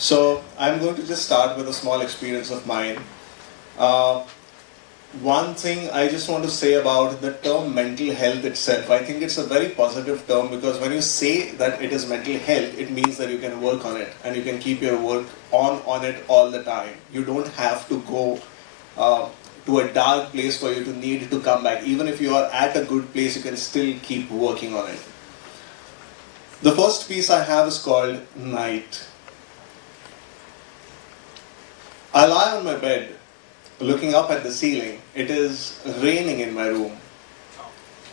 So I'm going to just start with a small experience of mine. Uh, One thing I just want to say about the term mental health itself, I think it's a very positive term because when you say that it is mental health, it means that you can work on it and you can keep your work on it all the time. You don't have to go to a dark place for you to need to come back. Even if you are at a good place, you can still keep working on it. The first piece I have is called Night. I lie on my bed, looking up at the ceiling. It is raining in my room.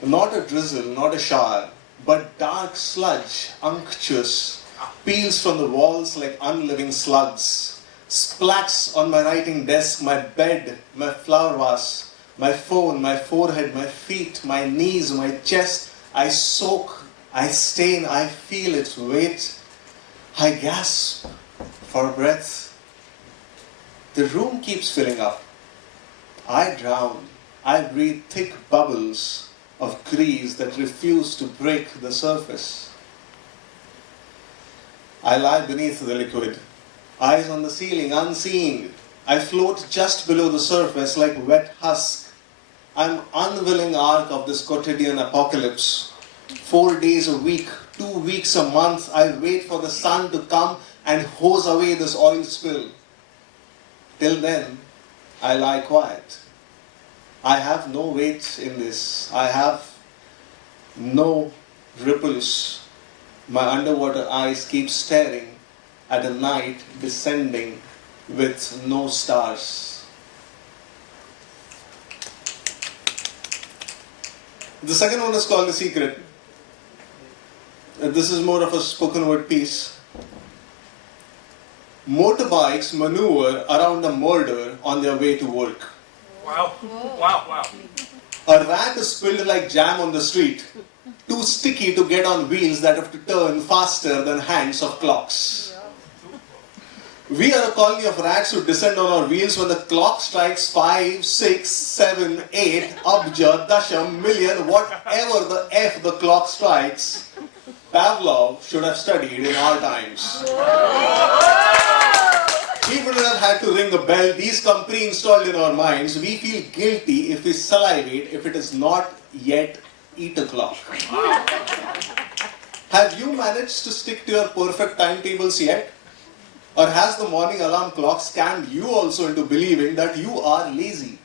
Not a drizzle, not a shower, but dark sludge, unctuous, peels from the walls like unliving slugs, splats on my writing desk, my bed, my flower vase, my phone, my forehead, my feet, my knees, my chest. I soak, I stain, I feel its weight. I gasp for breath. The room keeps filling up. I drown. I breathe thick bubbles of grease that refuse to break the surface. I lie beneath the liquid, eyes on the ceiling, unseeing. I float just below the surface like wet husk. I'm unwilling arc of this quotidian apocalypse. 4 days a week, 2 weeks a month, I wait for the sun to come and hose away this oil spill. Till then, I lie quiet. I have no weight in this. I have no ripples. My underwater eyes keep staring at a night descending with no stars. The second one is called The Secret. This is more of a spoken word piece. Motorbikes maneuver around a murder on their way to work. Wow. Wow. A rat is spilled like jam on the street, too sticky to get on wheels that have to turn faster than hands of clocks. We are a colony of rats who descend on our wheels when the clock strikes 5, 6, 7, 8, abja, dasham, million, whatever the F the clock strikes. Pavlov should have studied in our times. He would have had to ring a bell. These come pre-installed in our minds. We feel guilty if we salivate if it is not yet 8 o'clock. Have you managed to stick to your perfect timetables yet? Or has the morning alarm clock scammed you also into believing that you are lazy?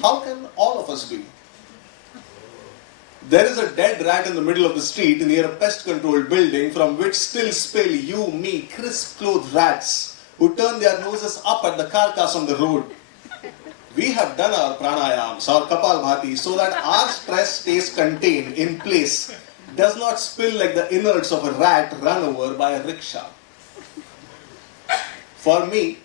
How can all of us be? There is a dead rat in the middle of the street near a pest-controlled building from which still spill you, me, crisp-clothed rats who turn their noses up at the carcass on the road. We have done our pranayams, our kapalbhati, so that our stress stays contained in place, does not spill like the innards of a rat run over by a rickshaw. For me,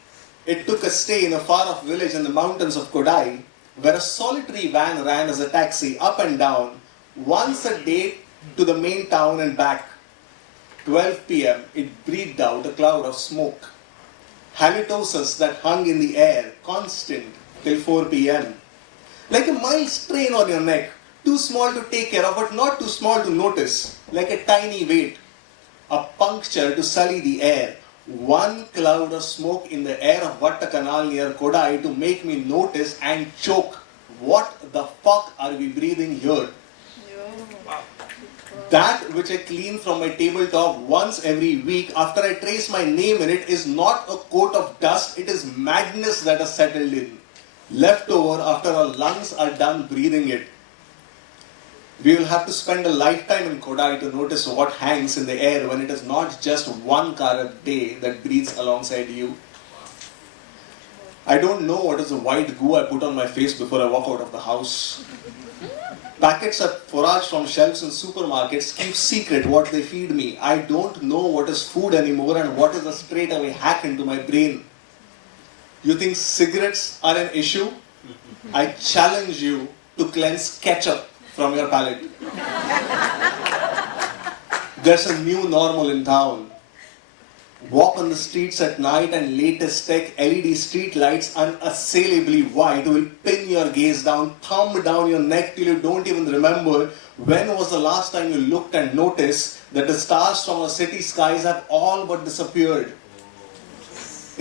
it took a stay in a far-off village in the mountains of Kodai, where a solitary van ran as a taxi up and down, once a day to the main town and back. 12 p.m. it breathed out a cloud of smoke. Halitosis that hung in the air, constant, till 4 p.m. Like a mild strain on your neck, too small to take care of but not too small to notice, like a tiny weight. A puncture to sully the air. One cloud of smoke in the air of Vatta Canal near Kodai to make me notice and choke. What the fuck are we breathing here? That which I clean from my tabletop once every week after I trace my name in it is not a coat of dust, it is madness that has settled in. Left over after our lungs are done breathing it. We will have to spend a lifetime in Kodai to notice what hangs in the air when it is not just one car a day that breathes alongside you. I don't know what is the white goo I put on my face before I walk out of the house. Packets are foraged from shelves in supermarkets keep secret what they feed me. I don't know what is food anymore and what is a straightaway hack into my brain. You think cigarettes are an issue? I challenge you to cleanse ketchup from your palate. There's a new normal in town. Walk on the streets at night and latest tech LED street lights unassailably white will pin your gaze down, thumb down your neck till you don't even remember when was the last time you looked and noticed that the stars from our city skies have all but disappeared.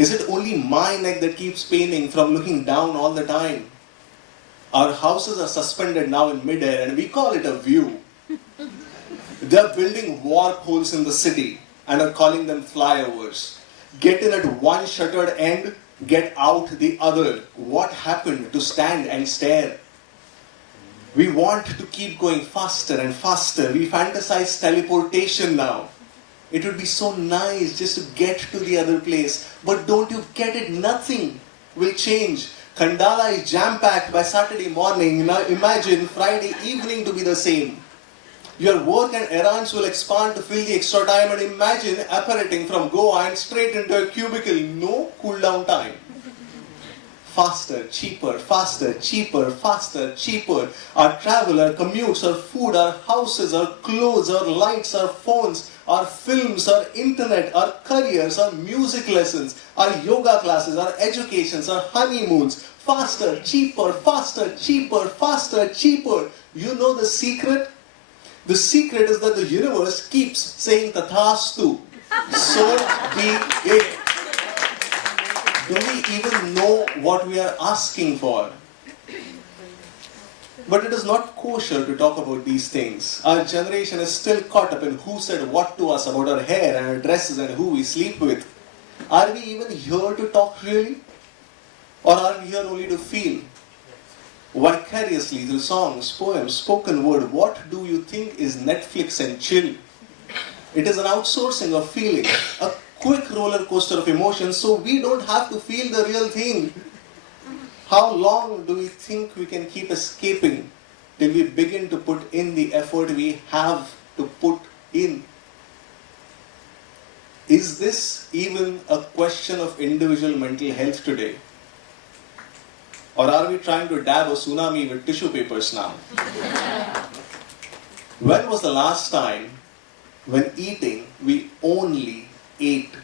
Is it only my neck that keeps paining from looking down all the time? Our houses are suspended now in mid-air and we call it a view. They're building warp holes in the city and are calling them flyovers. Get in at one shuttered end, get out the other. What happened to stand and stare? We want to keep going faster and faster. We fantasize teleportation now. It would be so nice just to get to the other place. But don't you get it? Nothing will change. Khandala is jam-packed by Saturday morning. Now imagine Friday evening to be the same. Your work and errands will expand to fill the extra time, and imagine apparating from Goa and straight into a cubicle. No cool down time. Faster, cheaper, faster, cheaper, faster, cheaper. Our travel, our commutes, our food, our houses, our clothes, our lights, our phones, our films, our internet, our careers, our music lessons, our yoga classes, our educations, our honeymoons. Faster, cheaper, faster, cheaper, faster, cheaper. You know the secret? The secret is that the universe keeps saying Tathastu. So be it. Do we even know what we are asking for? But it is not kosher to talk about these things. Our generation is still caught up in who said what to us about our hair and our dresses and who we sleep with. Are we even here to talk really? Or are we here only to feel? Vicariously through songs, poems, spoken word, what do you think is Netflix and chill? It is an outsourcing of feeling, a quick roller coaster of emotions, so we don't have to feel the real thing. How long do we think we can keep escaping till we begin to put in the effort we have to put in? Is this even a question of individual mental health today? Or are we trying to dab a tsunami with tissue papers now? When was the last time, when eating, we only ate?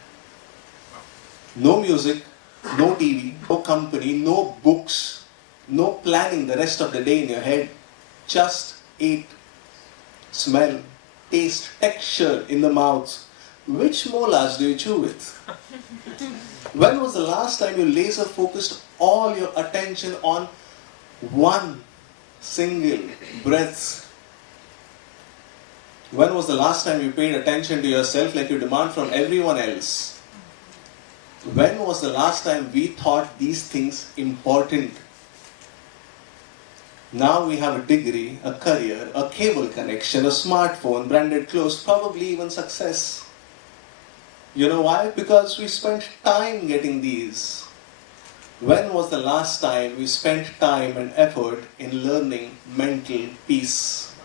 No music, no TV, no company, no books, no planning the rest of the day in your head. Just ate. Smell, taste, texture in the mouth. Which molars do you chew with? When was the last time you laser focused all your attention on one single breath? When was the last time you paid attention to yourself like you demand from everyone else? When was the last time we thought these things important? Now we have a degree, a career, a cable connection, a smartphone, branded clothes, probably even success. You know why? Because we spent time getting these. When was the last time we spent time and effort in learning mental peace?